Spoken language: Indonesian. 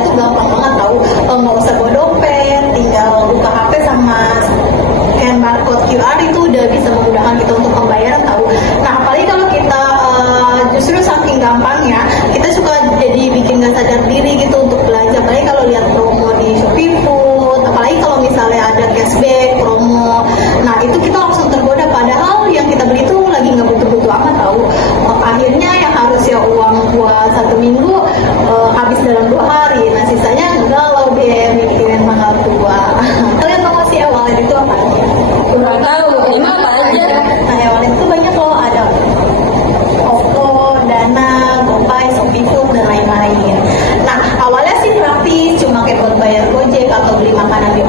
itu gampang banget tahu, nggak usah bawa dompet, tinggal buka HP sama scan barcode QR itu udah bisa memudahkan kita untuk pembayaran tahu. Nah apalagi kalau kita justru saking gampangnya kita suka jadi bikin nggak sadar diri gitu untuk belanja, apalagi kalau lihat promo di Shopee Food, apalagi kalau misalnya ada cashback promo, nah itu kita langsung tergoda padahal yang kita beli itu lagi nggak butuh-butuh amat tahu. Akhirnya yang harusnya uang buat 1 minggu habis dalam 2 hari, nah sisanya galau deh mikirin tanggal tua. Kalian tahu sih e-wallet itu apa? Kurang tahu, emang apa aja? Nah e-wallet itu banyak loh, ada OVO, Dana, GoPay, Shopee Food, dan lain-lain. Nah awalnya sih praktis, cuma kayak buat bayar Gojek atau beli makanan di